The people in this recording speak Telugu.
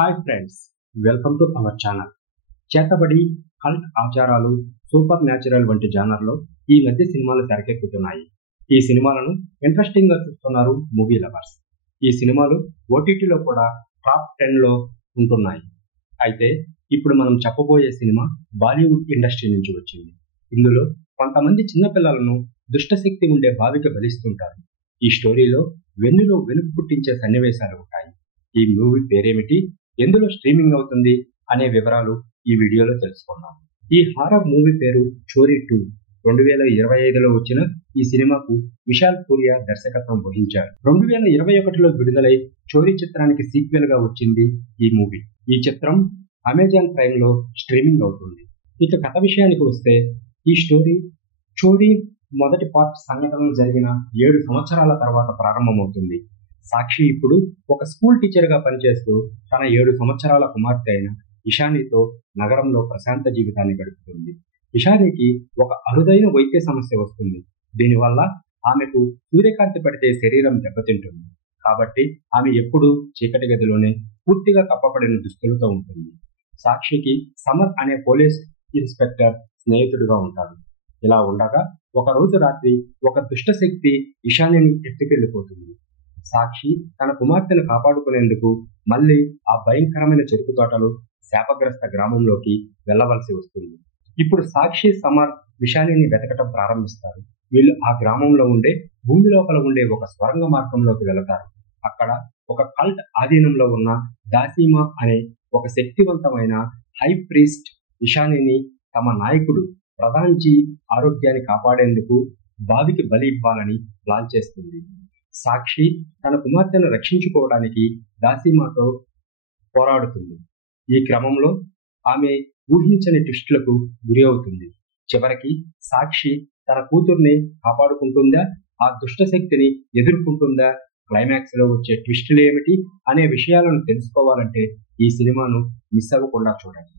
Hi friends, welcome to our channel. చేతబడి, కల్ట్ ఆచారాలు, సూపర్ న్యాచురల్ వంటి జానర్లో ఈ మధ్య సినిమాలు తెరకెక్కుతున్నాయి. ఈ సినిమాలను ఇంట్రెస్టింగ్గా చూస్తున్నారు మూవీ లవర్స్. ఈ సినిమాలు ఓటీటీలో కూడా టాప్ 10లో ఉంటున్నాయి. అయితే ఇప్పుడు మనం చెప్పబోయే సినిమా బాలీవుడ్ ఇండస్ట్రీ నుంచి వచ్చింది. ఇందులో కొంతమంది చిన్నపిల్లలను దుష్టశక్తి ఉండే బావికి బలిస్తుంటారు. ఈ స్టోరీలో వెన్నులో వెనుక పుట్టించే సన్నివేశాలు ఉంటాయి. ఈ మూవీ పేరేమిటి, ఎందులో స్ట్రీమింగ్ అవుతుంది అనే వివరాలు ఈ వీడియోలో తెలుసుకుందాం. ఈ హారర్ మూవీ పేరు చోరీ 2. 2025లో వచ్చిన ఈ సినిమాకు విశాల్ పూరియా దర్శకత్వం వహించారు. 2021లో విడుదలై చోరీ చిత్రానికి సీక్వెల్ గా వచ్చింది ఈ మూవీ. ఈ చిత్రం అమెజాన్ ప్రైమ్ లో స్ట్రీమింగ్ అవుతుంది. ఇక కథ విషయానికి వస్తే, ఈ స్టోరీ చోరీ మొదటి పార్ట్ సంఘటనలు జరిగిన 7 సంవత్సరాల తర్వాత ప్రారంభమవుతుంది. సాక్షి ఇప్పుడు ఒక స్కూల్ టీచర్ గా పనిచేస్తూ తన 7 సంవత్సరాల కుమార్తె అయిన ఇషానీతో నగరంలో ప్రశాంత జీవితాన్ని గడుపుతుంది. ఇషానీకి ఒక అరుదైన వైద్య సమస్య వస్తుంది. దీనివల్ల ఆమెకు సూర్యకాంతి పడితే శరీరం దెబ్బతింటుంది. కాబట్టి ఆమె ఎప్పుడూ చీకటి గదిలోనే పూర్తిగా కప్పబడిన దుస్తులతో ఉంటుంది. సాక్షికి సమర్ అనే పోలీస్ ఇన్స్పెక్టర్ స్నేహితుడిగా ఉంటాడు. ఇలా ఉండగా ఒక రోజు రాత్రి ఒక దుష్టశక్తి ఇషానీని ఎత్తుకెళ్లిపోతుంది. సాక్షి తన కుమార్తెను కాపాడుకునేందుకు మళ్ళీ ఆ భయంకరమైన చెరుకు తోటలు, శాపగ్రస్త గ్రామంలోకి వెళ్లవలసి వస్తుంది. ఇప్పుడు సాక్షి, సమర్ ఇషానీని వెతకటం ప్రారంభిస్తారు. వీళ్ళు ఆ గ్రామంలో ఉండే భూమి లోపల ఉండే ఒక స్వరంగ మార్గంలోకి వెళతారు. అక్కడ ఒక కల్ట్ ఆధీనంలో ఉన్న దాసీమా అనే ఒక శక్తివంతమైన హై ప్రీస్ట్ ఇషానీని తమ నాయకుడు ప్రధాన్జీ ఆరోగ్యాన్ని కాపాడేందుకు బావికి బలి ఇవ్వాలని ప్లాన్ చేస్తుంది. సాక్షి తన కుమార్తెను రక్షించుకోవడానికి దాసీమాతో పోరాడుతుంది. ఈ క్రమంలో ఆమె ఊహించని ట్విస్టులకు గురి అవుతుంది. చివరికి సాక్షి తన కూతుర్ని కాపాడుకుంటుందా, ఆ దుష్టశక్తిని ఎదుర్కొంటుందా, క్లైమాక్స్ లో వచ్చే ట్విస్టులు ఏమిటి అనే విషయాలను తెలుసుకోవాలంటే ఈ సినిమాను మిస్ అవ్వకుండా చూడండి.